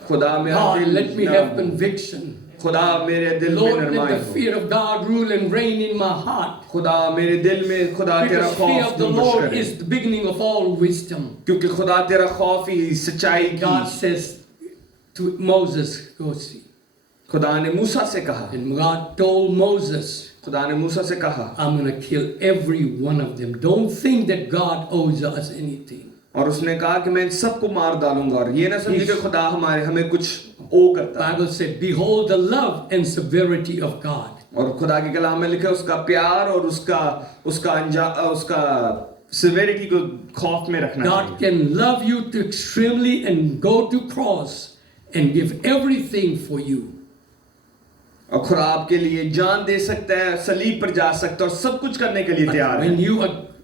खुदा मेरा God, दिल let me नरम have हो। conviction. खुदा मेरे दिल में Lord, let नरमाई the हो। fear of God rule and reign in my heart. खुदा मेरे दिल में खुदा तेरा Because fear खौफ of the नमश Lord करे, is the beginning of all wisdom. क्योंकि खुदा तेरा खौफ ही सच्चाई God की। says to Moses, go see. खुदा ने मूसा से कहा, And God told Moses, खुदा ने मूसा से कहा, I'm going to kill every one of them. Don't think that God owes us anything. और उसने कहा कि मैं इन सबको मार डालूंगा, और ये ना समझे कि खुदा हमें कुछ ओ करता है। Bible said, behold the love and severity of God. और खुदा के कलाम में लिखा उसका प्यार और उसका सिविरिटी को खौफ में रखना God चाहिए। can love you to extremely and go to cross and give everything for you. और खुदा आपके लिए जान दे सकता है, सलीब पर जा सकता है और सब कुछ करने के लिए But तैयार when है। you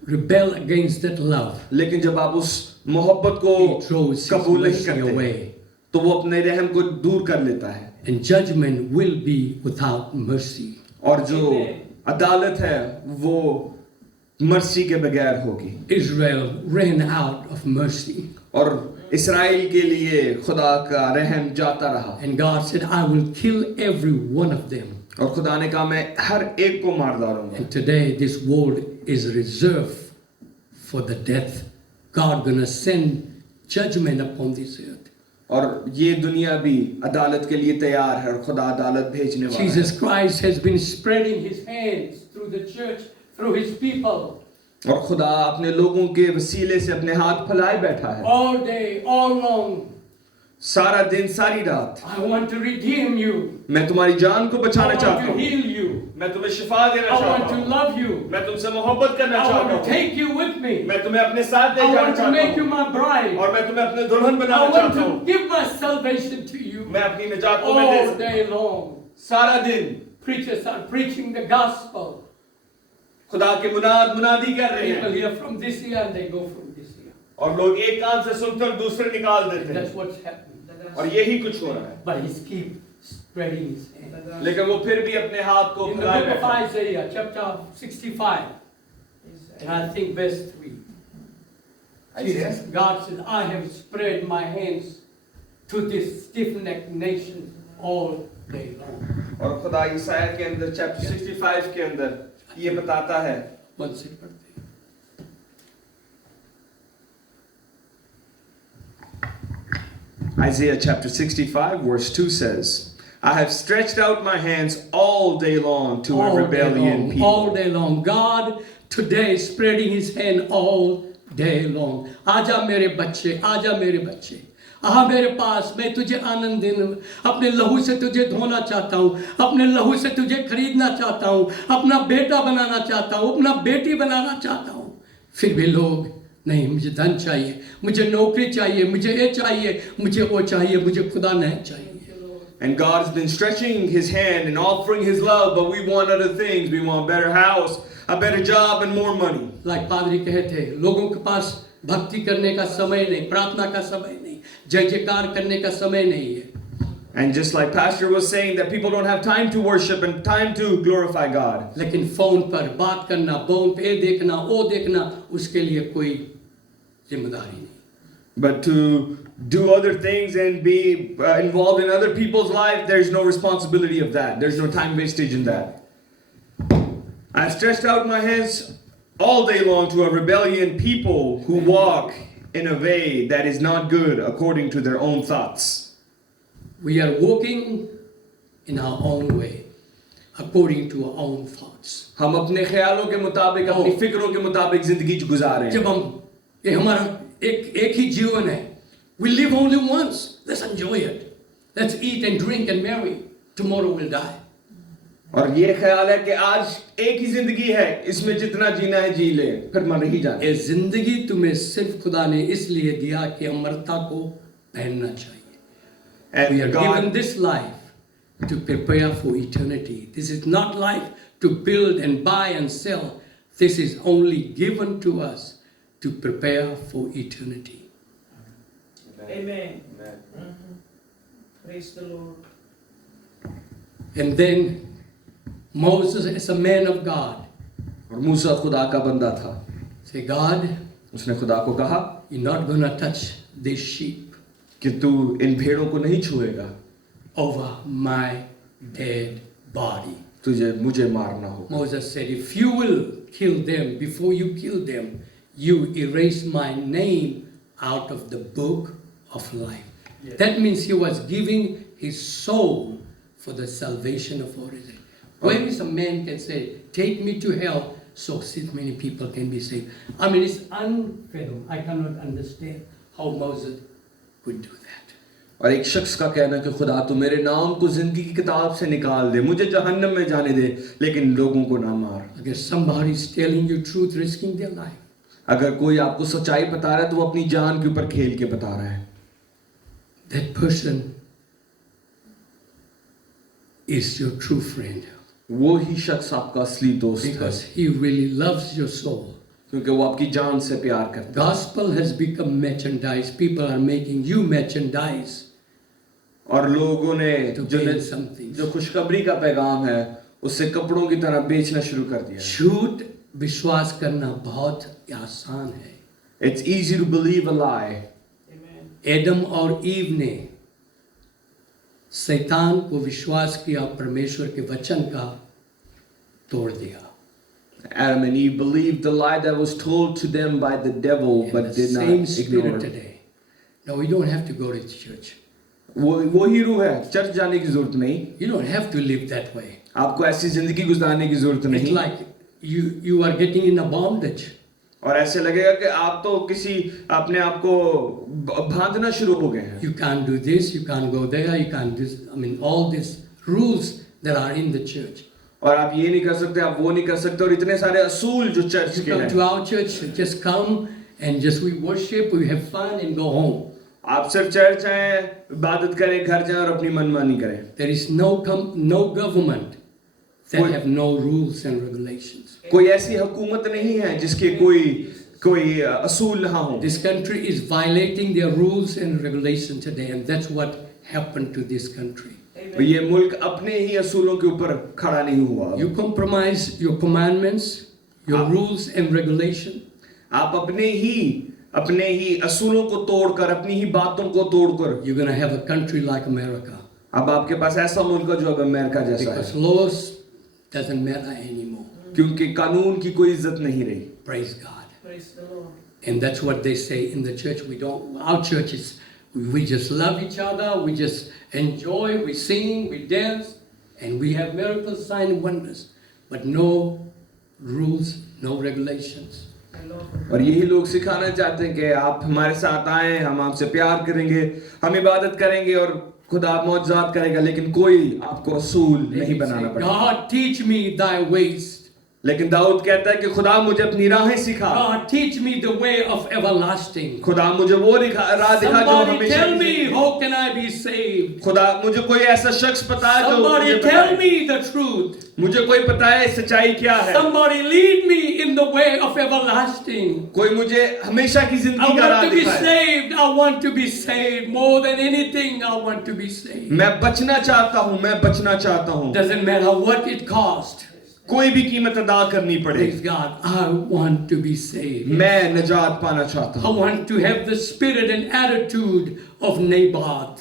rebel against that love, लेकिन जब आप उस मोहब्बत को He throws His कबूल नहीं mercy करते away. तो वो अपने रहम को दूर कर लेता है, And judgment will be without mercy. और जो अदालत है वो मर्सी के बगैर होगी। Israel ran out of mercy. और इस्राएल के लिए खुदा का रहम जाता रहा, And God said, I will kill every one of them. और खुदा ने कहा मैं हर एक को मार डालूंगा। And today this world is reserved for the death. God gonna send judgment upon this earth. और ये दुनिया भी अदालत के लिए तैयार है और खुदा अदालत भेजने वाला है। Jesus Christ has been spreading his hands through the church, through his people, और खुदा अपने लोगों के वसीले से अपने हाथ फैलाए बैठा है all day, all long. सारा दिन सारी रात। I want to redeem you. मैं तुम्हारी जान को I बचाना want चाहता to हूँ, heal you. मैं तुम्हें शिफा देना I चाहता want to हूँ, love you. मैं तुमसे मोहब्बत करना I चाहता want to हूँ, take you with me. मैं तुम्हें अपने साथ ले I जाना want to चाहता make you हूँ my bride. और मैं तुम्हें अपने दुल्हन I बनाना want चाहता to हूँ। give my salvation to you मैं अपनी निजात को मैं दे all सकता day long. हूँ। सारा दिन Preachers are preaching the gospel. खुदा के मुनादी कर रहे People हैं hear from this ear and they go from this ear. और लोग एक कान से सुनकर दूसरे निकाल देते That's हैं what's happening. और यही कुछ हो रहा है। But he's keep spreading his hand. लेकिन वो फिर भी अपने हाथ को In the फैलाए book of बैठा है। Isaiah, chapter 65, and I think verse 3. Isaiah? Jesus, God said, I have spread my hands to this stiff-necked nation all day long. और खुदा ईसाया के अंदर चैप्टर 65 के अंदर ये बताता है। One second, पढ़ते हैं। Isaiah chapter 65 verse 2 says, I have stretched out my hands all day long to a rebellion people. All day long. God today is spreading his hand all day long. आजा मेरे बच्चे, आजा मेरे बच्चे, आ मेरे पास, मैं तुझे आनंद देना, अपने लहू से तुझे धोना चाहता हूँ, अपने लहू से तुझे खरीदना चाहता हूँ, अपना बेटा बनाना चाहता हूँ, अपना बेटी बनाना चाहता हूँ। फिर भी लोग नहीं, मुझे धन चाहिए, मुझे नौकरी चाहिए, मुझे ये चाहिए, मुझे वो चाहिए, मुझे खुदा नहीं चाहिए। And God's been stretching his hand and offering his love, but we want other things. We want a better house, a better job, and more money. Like पादरी कहे थे, लोगों के पास भक्ति करने का समय नहीं, प्रार्थना का समय नहीं, जय जयकार करने का समय नहीं है। And just like Pastor was saying, that people don't have time to worship and time to glorify God. लेकिन फोन पर बात करना, फोन पे देखना, वो देखना, उसके लिए कोई जिम्मेदारी नहीं। But to do other things and be involved in other people's life, there's no responsibility of that. There's no time wastage in that. I've stretched out my hands all day long to a rebellion people who walk in a way that is not good according to their own thoughts. We are walking in our own way, according to our own thoughts. हम अपने ख्यालों के मुताबिक, अपनी फिक्रों के मुताबिक जिंदगी गुजार रहे हैं। जब हम ये हमारा एक ही जीवन है, we live only once. Let's enjoy it. Let's eat and drink and marry. Tomorrow we'll die. और ये ख्याल है कि आज एक ही जिंदगी है, इसमें जितना जीना है जी ले, फिर मर ही जाना। ये जिंदगी तुम्हें सिर्फ खुदा ने इसलिए दिया कि अमरता को पहनना चाहिए। We are And given God, this life to prepare for eternity. This is not life to build and buy and sell. This is only given to us to prepare for eternity. Amen. Praise the Lord. And then Moses is a man of God. और मूसा खुदा का बंदा था। Say, God, उसने खुदा को कहा you're not going to touch this sheep कि तू इन भेड़ों को नहीं छुएगा, over my dead body. तुझे मुझे मारना होगा। Moses said, if you will kill them, before you kill them, you erase my name out of the book of life. That means he was giving his soul for the salvation of all Israel. Where is a man can say, take me to hell so many people can be saved? I mean, it's unfair. I cannot understand how Moses could do that. और एक शख्स का कहना कि खुदा तू मेरे नाम को जिंदगी की किताब से निकाल दे, मुझे जहन्नम में जाने दे, लेकिन लोगों को ना मार। I guess somebody is telling you truth, risking their life. अगर कोई आपको सच्चाई बता रहा है तो वो अपनी जान के ऊपर खेल के बता रहा है। That person is your true friend. वो ही शख्स आपका असली दोस्त है, Because he really loves your soul. क्योंकि वो आपकी जान से प्यार करता है। Gospel has become merchandise. People are making you merchandise. और लोगों ने To gain something. जो खुशखबरी का पैगाम है उससे कपड़ों की तरह बेचना शुरू कर दिया। झूठ विश्वास करना बहुत आसान है। It's easy to believe a lie. Amen. Adam और ईव ने शैतान को विश्वास किया, परमेश्वर के वचन का तोड़ दिया। Adam and Eve believed the lie that was told to them by the devil, And but the did not same ignore spirit it. today. No, we don't have to go to church. वो ही रूह है, चर्च जाने की जरूरत नहीं, You don't have to live that way. आपको ऐसी जिंदगी गुजारने की जरूरत It's नहीं। like you are getting in a bondage. और ऐसे लगेगा कि आप तो किसी अपने आप को बांधना शुरू हो गए हैं। You can't do this, you can't go there, you can't do this. I mean, all these rules that are in the church. और आप ये नहीं कर सकते, आप वो नहीं कर सकते, और इतने सारे असूल जो चर्च You के come to हैं। our church, just come and just we worship, we have fun and go home. आप सिर्फ चर्च आए, इबादत करें, घर जाएं और अपनी मनमानी करें। There is no government that कोई- have no rules and regulations. कोई ऐसी हुकूमत नहीं है जिसके कोई असूल ना हो। This country is violating their rules and regulations today, and that's what happened to this country. और ये मुल्क अपने ही असूलों के ऊपर खड़ा नहीं हुआ। You compromise your commandments, your rules and regulation. आप अपने ही असूलों को तोड़कर, अपनी ही बातों को तोड़कर, You're going to have a country like America, अब आपके पास ऐसा मुल्क है जो अब अमेरिका जैसा because है, laws doesn't matter anymore. क्योंकि कानून की कोई इज्जत नहीं रही। Praise God. Praise the Lord. And that's what they say in the church. Our churches, we just love each other, we just enjoy, we sing, we dance, and we have miracles, signs, and wonders. But no rules, no regulations. और यही लोग सिखाना चाहते हैं कि आप हमारे साथ आए, हम आपसे प्यार करेंगे, हम इबादत करेंगे और खुदा मौजज़ात करेगा, लेकिन कोई आपको असूल नहीं बनाना पड़ेगा। God, teach me thy ways. लेकिन दाऊद कहता है कि खुदा मुझे अपनी राहें सिखा, God, teach me the way of everlasting. खुदा मुझे वो राह दिखा जो Somebody हमेशा tell की me, जिंदगी। how can I be saved? खुदा मुझे कोई ऐसा शख्स पता है जो मुझे Somebody tell बताए। me the truth. मुझे कोई पता है सच्चाई क्या है। Somebody lead me in the way of everlasting. कोई मुझे हमेशा की I जिंदगी का राह want to be दिखाए। saved. I want to be saved. More than anything, I want to be saved. मैं बचना चाहता हूँ, मैं बचना चाहता हूँ, Doesn't matter what it cost. कोई भी कीमत अदा करनी पड़े, Praise God. I want to be saved. मैं निजात पाना चाहता I हूँ। want to have the spirit and attitude of Naboth.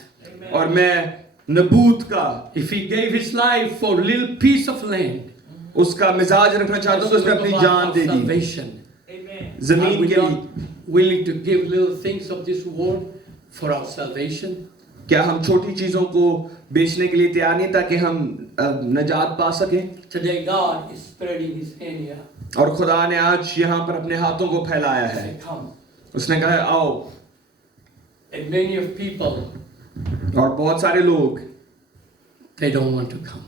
और मैं नबूत का If he gave his life for a little piece of land, उसका मिजाज रखना चाहता हूँ, तो उसने अपनी जान दे दी salvation. Amen. Are जमीन we के लिए। not willing to give little things of this world for our salvation? क्या हम छोटी चीजों को बेचने के लिए तैयार नहीं ताकि हम नजात पा सकें? Today God is spreading his hand here. और खुदा ने आज यहाँ पर अपने हाथों को फैलाया है। Say, come. उसने कहा है आओ, And many of people, और बहुत सारे लोग they don't want to come.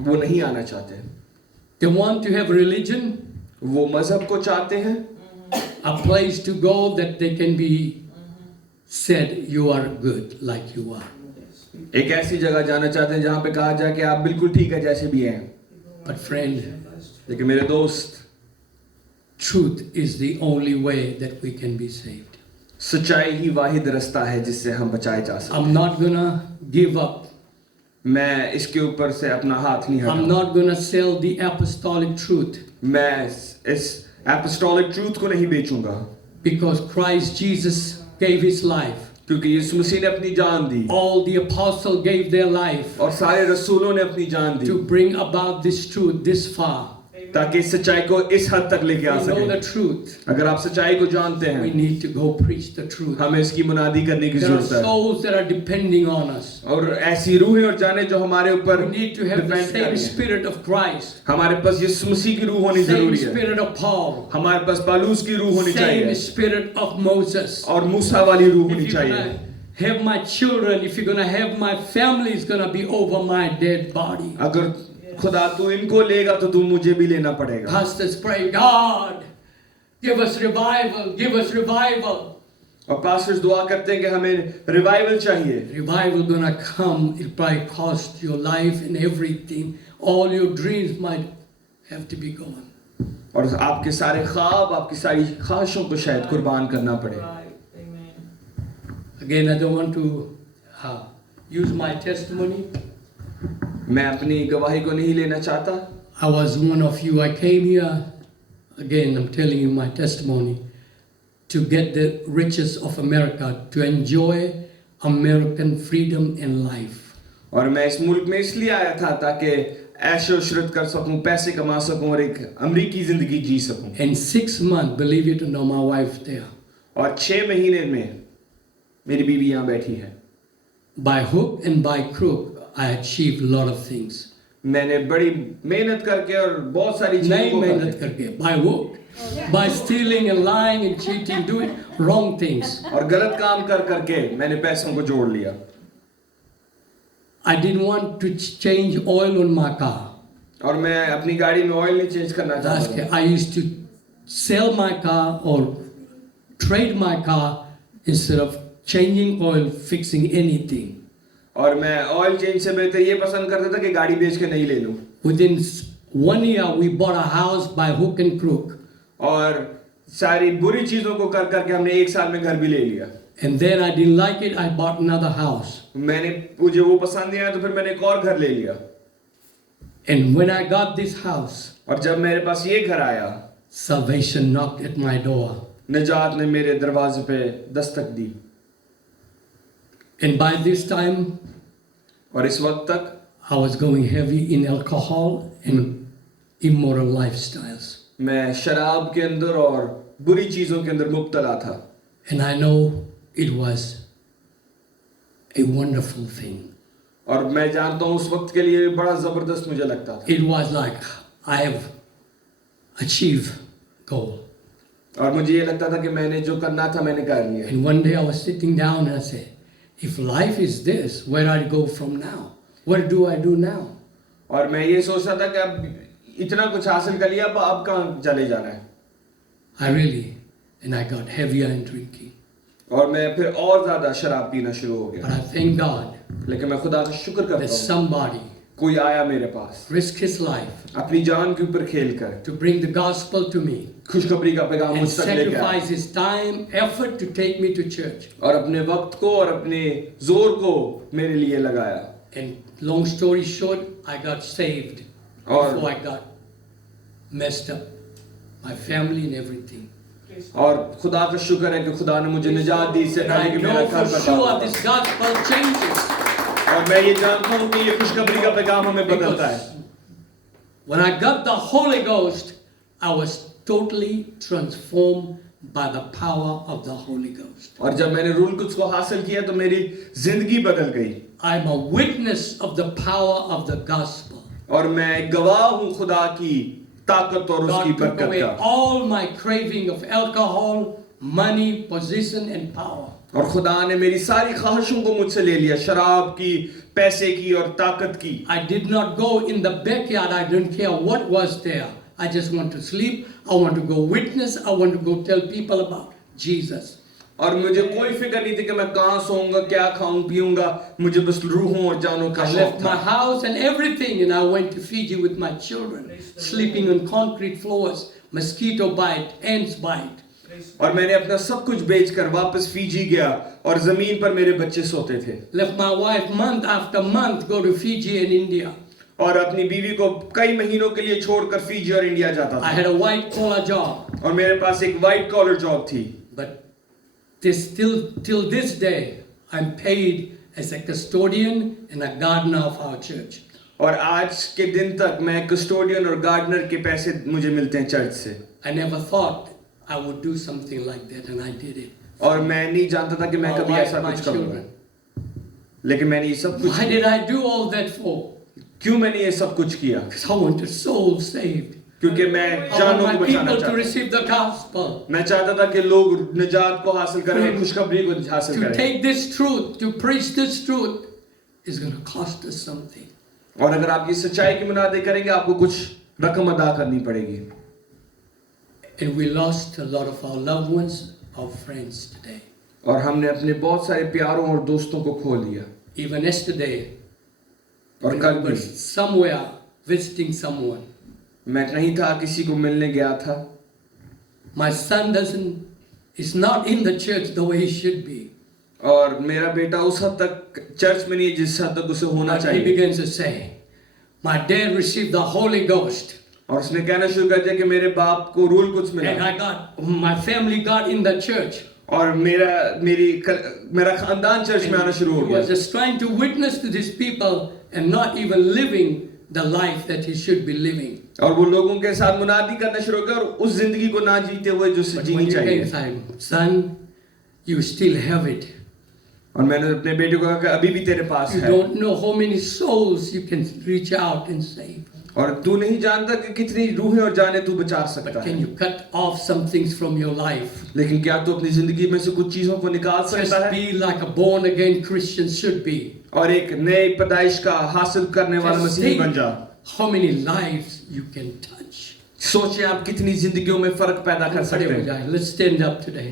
वो नहीं आना चाहते, They want to have religion, वो मजहब को चाहते हैं, a place to go that they can be said you are good like you are. एक ऐसी जगह जाना चाहते हैं जहाँ पे कहा जाए कि आप बिल्कुल ठीक है जैसे भी हैं। But friend, लेकिन मेरे दोस्त, truth is the only way that we can be saved. सच्चाई ही वाहिद रास्ता है जिससे हम बचाए जा सकते I'm not gonna give up. हैं। मैं इसके ऊपर से अपना हाथ नहीं I'm हटाऊंगा। not gonna sell the apostolic truth, मैं इस apostolic truth को नहीं बेचूंगा, because Christ Jesus gave his life. क्योंकि यीशु मसीह ने अपनी जान दी All the apostles gave their life और सारे रसूलों ने अपनी जान दी to bring about this truth this far. ताकि इस सच्चाई को इस हद तक लेके आ We know the सके। truth. अगर आप सच्चाई को जानते We हैं, need to go preach the truth. हमें इसकी मुनादी करने की There are जरूरत है। souls that are depending on us. और ऐसी रूहें और जाने जो हमारे ऊपर We need to have the depend कर same रही हैं। spirit of Christ, हमारे पास यीशु मसीह की रूह होनी same जरूरी है। spirit of Paul, हमारे पास पालूस की रूह होनी same चाहिए spirit of Moses. और मूसा वाली रूह होनी If you're चाहिए। gonna have my children, if you're gonna have my family, is gonna be over my dead body. अगर खुदा तू इनको लेगा तो तू मुझे भी लेना पड़ेगा। Pastors pray, God, give us revival, give us revival. और पास्टर्स दुआ करते हैं कि हमें रिवाइवल चाहिए। Revival gonna come. It probably cost your life and everything. All your dreams might have to be gone. और आपके सारे ख्वाब, आपकी सारी ख्वाहिशों को शायद कुर्बान करना पड़े। Right. Amen. Again, I don't want to use my testimony. मैं अपनी गवाही को नहीं लेना चाहता। I was one of you. I came here. Again, I'm telling you my testimony. To get the riches of America, to enjoy American freedom and life. और मैं इस मुल्क में इसलिए आया था ताकि ऐशो इशरत कर सकूं, पैसे कमा सकूं और एक अमेरिकी जिंदगी जी सकूं। In 6 months, believe it or not, my wife there. और 6 महीने में मेरी बीवी यहाँ बैठी है। By hook and by crook, I achieved a lot of things. मैंने बड़ी मेहनत करके और बहुत सारी चीजों नहीं को मेहनत करके, by hook, by stealing and lying and cheating, doing wrong things. और गलत काम कर करके मैंने पैसों को जोड़ लिया। I didn't want to change oil on my car. और मैं अपनी गाड़ी में ऑयल नहीं चेंज करना चाहता था। I used to sell my car or trade my car instead of changing oil, fixing anything. और मैं ऑयल चेंज से बेहतर ये पसंद करता था कि गाड़ी बेच के नहीं ले लूं। Within 1 year, we bought a house by hook and crook. और सारी बुरी चीजों को कर करके हमने 1 साल में घर भी ले लिया। And then I didn't like it, I bought another house. मुझे वो पसंद नहीं आया तो फिर मैंने एक और घर ले लिया। And when I got this house, और जब मेरे पास ये घर आया, salvation knocked at my door. निजात ने मेरे दरवाजे पे दस्तक दी। And by this time, और इस वक्त तक I was going heavy in alcohol and immoral lifestyles. मैं शराब के अंदर और बुरी चीजों के अंदर मुब्तला था। And I know it was a wonderful thing. और मैं जानता हूँ उस वक्त के लिए बड़ा जबरदस्त मुझे लगता था। It was like I have achieved goal. और मुझे ये लगता था कि मैंने जो करना था मैंने कर लिया। And one day I was sitting down and I said, if life is this, where do I go from now? What do I do now? और मैं ये सोचता था कि अब इतना कुछ हासिल कर लिया, अब कहाँ चले जाना है। And I got heavier in drinking. और मैं फिर और ज्यादा शराब पीना शुरू हो But गया। I thank God लेकिन मैं खुदा का शुक्र that करता हूँ, somebody कोई आया मेरे पास risked his life अपनी जान के ऊपर खेल कर to bring the gospel to me खुशखबरी का पैगाम and मुझ तक लेके आया sacrifice his time, effort to take me to church. और अपने वक्त को और अपने जोर को मेरे लिए लगाया। And long story short, I got saved और- before I got messed up, my family and everything. और खुदा का शुक्र है कि खुदा ने मुझे निजात दी इससे And पहले I कि मेरा know घर for बर्बाद sure हो। this gospel changes. और मैं ये जानता हूँ कि ये खुशखबरी का पैगाम हमें बदलता है। Because when I got the Holy Ghost, I was totally transformed by the power of the Holy Ghost. और जब मैंने रूल कुछ को हासिल किया तो मेरी जिंदगी बदल गई। I'm a witness of the power of the gospel. और मैं गवाह हूँ खुदा की ताकत और उसकी God took बरकत away का। all my craving of alcohol, money, position, and power. और खुदा ने मेरी सारी ख्वाहिशों को मुझसे ले लिया, शराब की, पैसे की और ताकत की। I did not go in the backyard. I didn't care what was there. I just want to sleep. I want to go witness. I want to go tell people about Jesus. और मुझे कोई फिक्र नहीं थी कि मैं कहाँ सोऊंगा, क्या खाऊं पीऊंगा, मुझे बस रूहों और जानों का I शौक left my था। house and everything, and I went to Fiji with my children, sleeping on concrete floors, mosquito bite, ants bite. और मैंने अपना सब कुछ बेचकर वापस फीजी गया और जमीन पर मेरे बच्चे सोते थे। Left my wife month after month, go to Fiji and India. और अपनी बीवी को कई महीनों के लिए छोड़कर फीजी और इंडिया जाता I था। had a white collar job, और मेरे पास एक वाइट कॉलर जॉब थी। but till this day, I'm paid as a custodian and a gardener of our church. और आज के दिन तक मैं कस्टोडियन और गार्डनर के पैसे मुझे मिलते हैं चर्च से। I never thought I would do something like that, and I did it. और मैं नहीं जानता था कि मैं My कभी wife, ऐसा my कुछ करूँगा, children. लेकिन मैंने ये सब कुछ Why did I do all that for? क्यों मैंने ये सब कुछ किया? Because I wanted souls saved. क्योंकि मैं I जानों want को my बचाना people to चाहता receive the gospel. था। मैं चाहता था कि लोग निजात को हासिल करें और Friends, खुशखबरी को हासिल To करें। take this truth, to preach this truth, is going to cost us something. और अगर आप ये सच्चाई की मुनादे करेंगे, आपको कुछ रकम अदा करनी पड़ेगी। And we lost a lot of our loved ones, our friends today. और हमने अपने बहुत सारे प्यारों और दोस्तों को खो दिया। Even yesterday, और when कल we were भी somewhere visiting someone, मैं कहीं था, किसी को मिलने गया था। my son is not in the church the way he should be. और मेरा बेटा उस हद तक चर्च में नहीं है जिस हद तक उसे होना But he चाहिए। begins to say, my dad received the Holy Ghost. और उसने कहना शुरू कर दिया कि मेरे बाप को रूल कुछ And मिला my family got in the church. और मेरा खानदान चर्च में आना शुरू हो He was गया। just trying to witness to these people and not even living the life that he should be living. और वो लोगों के साथ मुनादी करना शुरू हो गया और उस जिंदगी को ना जीते हुए जो But जीनी when you चाहिए। came, son, you still have it. और मैंने अपने बेटे को कहा कि अभी भी तेरे पास You है, don't know how many souls you can reach out and save. और तू नहीं जानता कि कितनी रूहें और जाने तू बचा सकता But can है। you cut off some things from your life? लेकिन क्या तू अपनी जिंदगी में से कुछ चीजों को निकाल सकता Just है be like a born again Christian should be. और एक नए पैदाइश का हासिल करने वाला Just मसीही think बन जा। how many lives you can touch. सोचिए आप कितनी जिंदगियों में फर्क पैदा कर सकते खड़े हो हैं। जाए. Let's stand up today.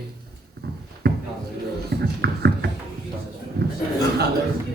Hallelujah.